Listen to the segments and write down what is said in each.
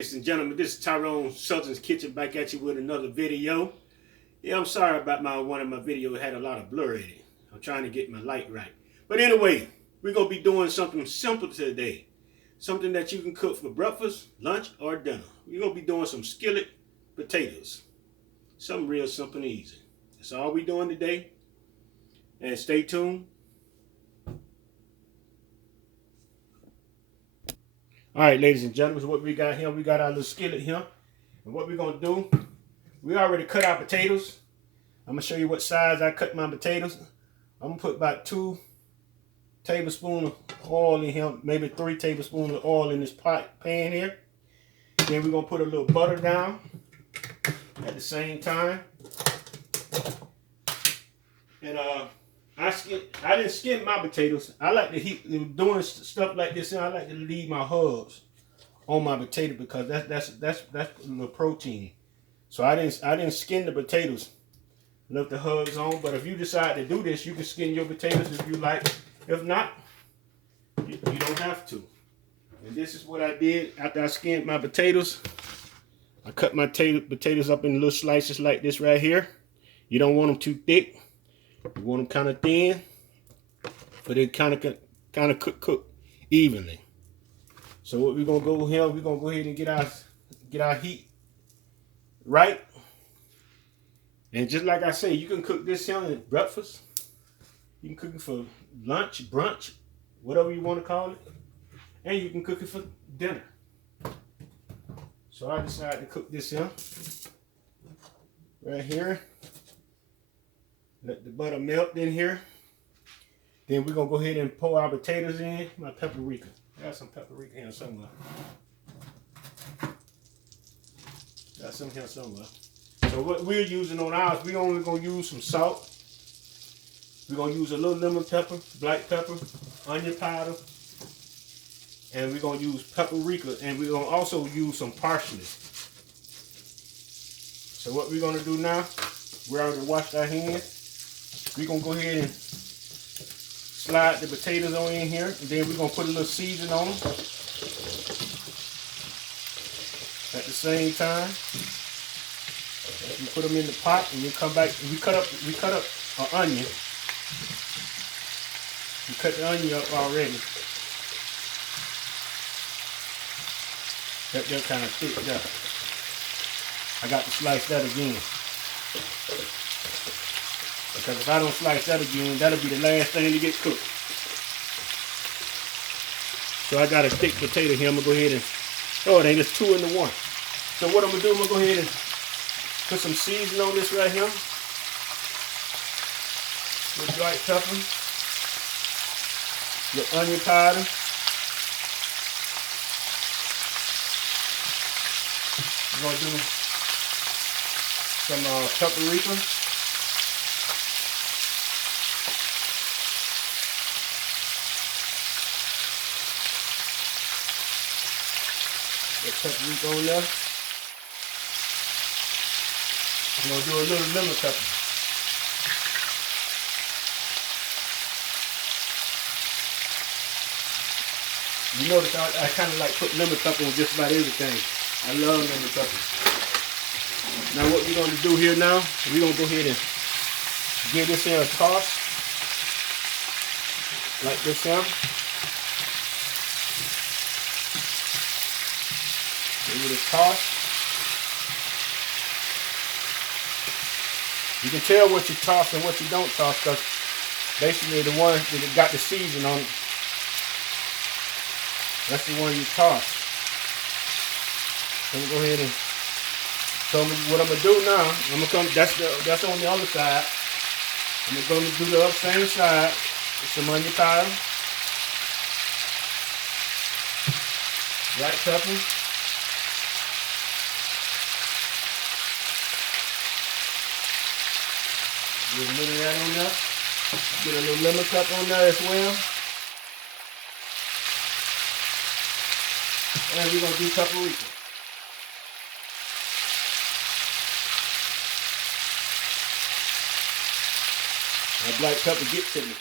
Ladies and gentlemen, this is Tyron'e Southern's Kitchen back at you with another video. Yeah, I'm sorry about one of my videos had a lot of blur in it. I'm trying to get my light right. But anyway, we're going to be doing something simple today. Something that you can cook for breakfast, lunch, or dinner. We're going to be doing some skillet potatoes. Something real simple and easy. That's all we're doing today. And stay tuned. All right, ladies and gentlemen, what we got here, we got our little skillet here. And what we're going to do, we already cut our potatoes. I'm going to show you what size I cut my potatoes. I'm going to put about 2 tablespoons of oil in here, maybe 3 tablespoons of oil in this pan here. Then we're going to put a little butter down at the same time. And I didn't skin my potatoes. I like to heat doing stuff like this. I like to leave my hubs on my potato because that's a little protein. So I didn't skin the potatoes. Left the hubs on. But if you decide to do this, you can skin your potatoes if you like. If not, you don't have to. And this is what I did after I skinned my potatoes. I cut my potatoes up in little slices like this right here. You don't want them too thick. You want them kind of thin, but they kind of cook evenly. So what we're gonna go here, we're gonna go ahead and get our heat right. And just like I say, you can cook this here at breakfast. You can cook it for lunch, brunch, whatever you want to call it, and you can cook it for dinner. So I decided to cook this here right here. Let the butter melt in here. Then we're going to go ahead and pour our potatoes in. My paprika. I got some paprika here somewhere. Got some here somewhere. So what we're using on ours, we're only going to use some salt. We're going to use a little lemon pepper, black pepper, onion powder. And we're going to use paprika. And we're going to also use some parsley. So what we're going to do now, we already washed our hands. We're going to go ahead and slide the potatoes on in here. And then we're going to put a little seasoning on them. At the same time, we put them in the pot and we come back and we cut up an onion. We cut the onion up already. They're kind of thick up. I got to slice that again. Because if I don't slice that again, that'll be the last thing to get cooked. So I got a thick potato here. I'm going to go ahead and, oh, it ain't just 2 into 1. So what I'm going to do, I'm going to go ahead and put some seasoning on this right here. With black pepper. Your onion powder. I'm going to do some paprika. Paprika on there. I'm going to do a little lemon pepper. You notice I kind of like put lemon pepper on just about everything. I love lemon pepper. Now what we're going to do here now, we're going to go ahead and give this here a toss. Like this here. Give it a toss. You can tell what you toss and what you don't toss because basically the one that got the season on it, that's the one you toss. So I'm gonna go ahead and so what I'm gonna do now, I'm gonna come. That's on the other side. I'm gonna do the same side with some onion powder, black pepper. Get a little of that on there. Get a little lemon pepper on there as well. And we're going to do paprika. That black pepper gets to me.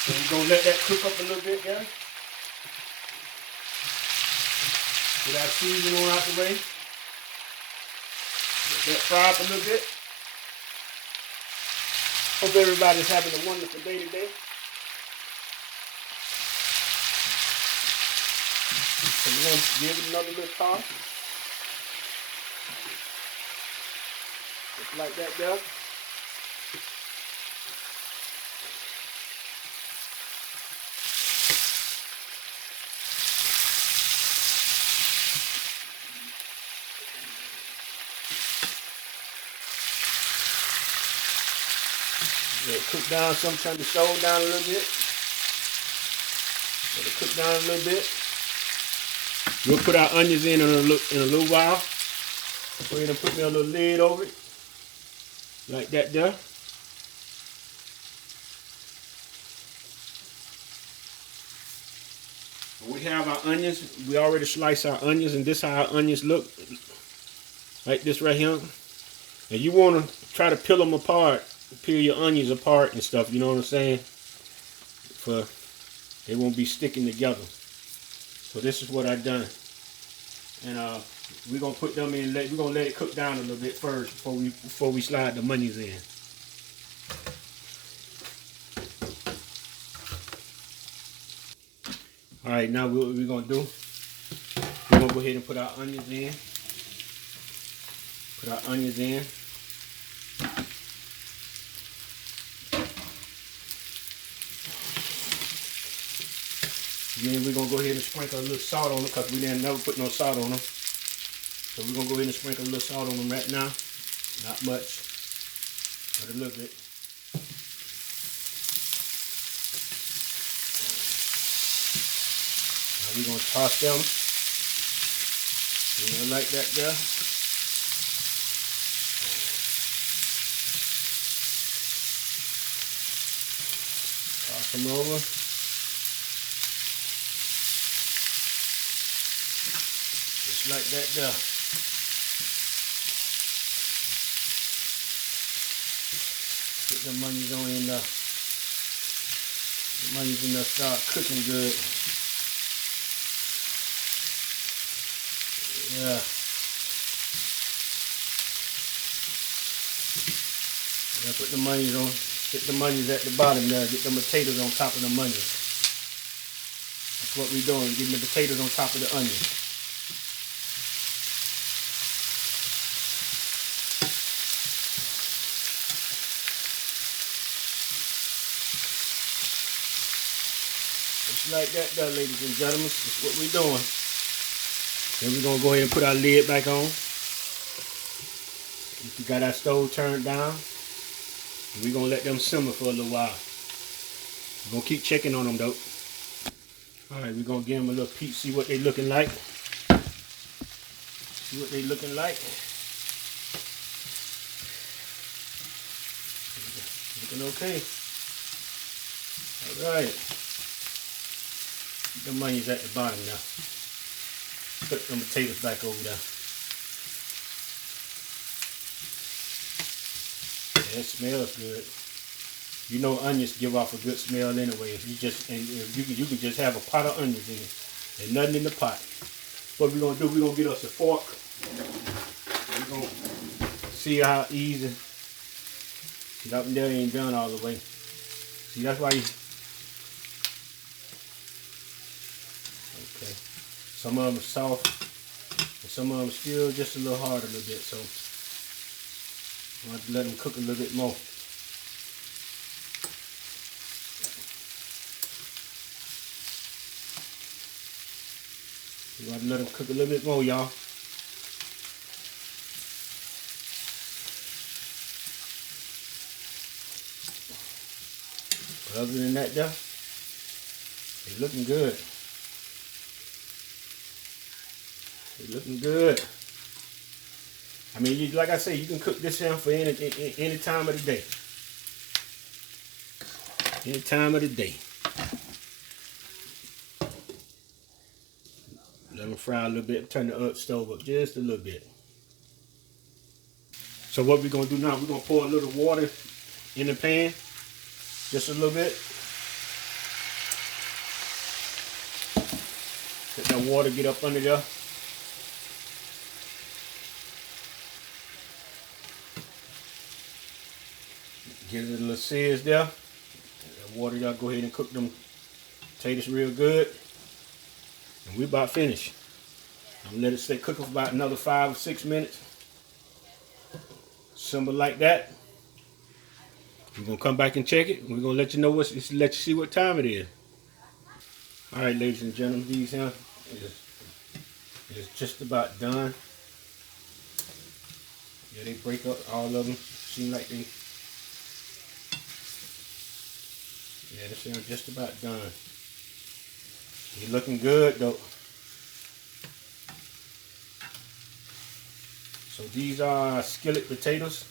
So we're gonna let that cook up a little bit there. Get our seasoning on out the way. Let that fry up a little bit. Hope everybody's having a wonderful day today. So we're gonna give it another little toss. Just like that there. Let it cook down, sometimes the stove down a little bit. Let it cook down a little bit. We'll put our onions in a little while. Go ahead and put me a little lid over it. Like that there. We have our onions. We already sliced our onions, and this is how our onions look. Like this right here. And you want to try to peel them apart. Peel your onions apart and stuff, you know what I'm saying? For they won't be sticking together. So this is what I done. And we're gonna put them in, we're gonna let it cook down a little bit first before we slide the onions in. Alright, now what we're gonna do, we're gonna go ahead and put our onions in. Put our onions in. Then we're going to go ahead and sprinkle a little salt on them because we didn't never put no salt on them. So we're going to go ahead and sprinkle a little salt on them right now. Not much, but a little bit. Now we're going to toss them. You know, like that there. Toss them over. Like that there. Get the onions on in there. The onions in there start cooking good. Yeah. Yeah, put the onions on. Get the onions at the bottom there. Get the potatoes on top of the onions. That's what we're doing. Getting the potatoes on top of the onions. Like that there, ladies and gentlemen. That's what we're doing. Then we're gonna go ahead and put our lid back on. We got our stove turned down. And we're gonna let them simmer for a little while. We're gonna keep checking on them though. Alright, we're gonna give them a little peek, see what they looking like. See what they looking like. Looking okay. Alright. The onions at the bottom now. Put them potatoes back over there. Yeah, it smells good. You know onions give off a good smell anyway. If you just you can just have a pot of onions in it and nothing in the pot. What we're gonna do? We're gonna get us a fork. We're gonna see how easy. Get up and there ain't done all the way. See, that's why you. Okay. Some of them are soft, and some of them are still just a little hard a little bit. So I'm going to let them cook a little bit more. We're going to let them cook a little bit more, y'all. But other than that, though, they're looking good. They're looking good. I mean, like I say, you can cook this down for any time of the day. Any time of the day. Let them fry a little bit. Turn the stove up just a little bit. So what we're going to do now, we're going to pour a little water in the pan. Just a little bit. that water get up under there. Give it a little sizz there. That water, y'all go ahead and cook them potatoes real good. And we about finished. I'm gonna let it stay cooking for about another 5 or 6 minutes. Simple like that. We're gonna come back and check it. We're gonna let you know let you see what time it is. All right, ladies and gentlemen, these here is just about done. Yeah, they break up, all of them. Seem like they. Yeah, this is just about done. You're looking good though. So these are skillet potatoes.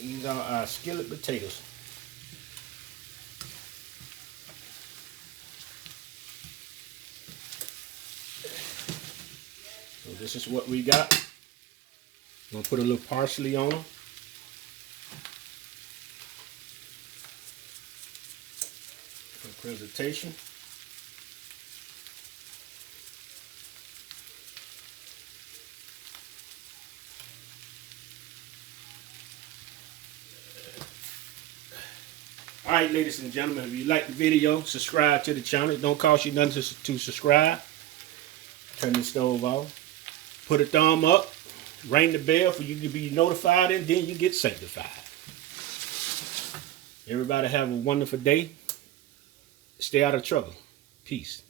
These are our skillet potatoes. So this is what we got. I'm gonna put a little parsley on them. For presentation. All right, ladies and gentlemen, if you like the video, subscribe to the channel. It don't cost you nothing to subscribe. Turn the stove off. Put a thumb up. Ring the bell for you to be notified, and then you get sanctified. Everybody have a wonderful day. Stay out of trouble. Peace.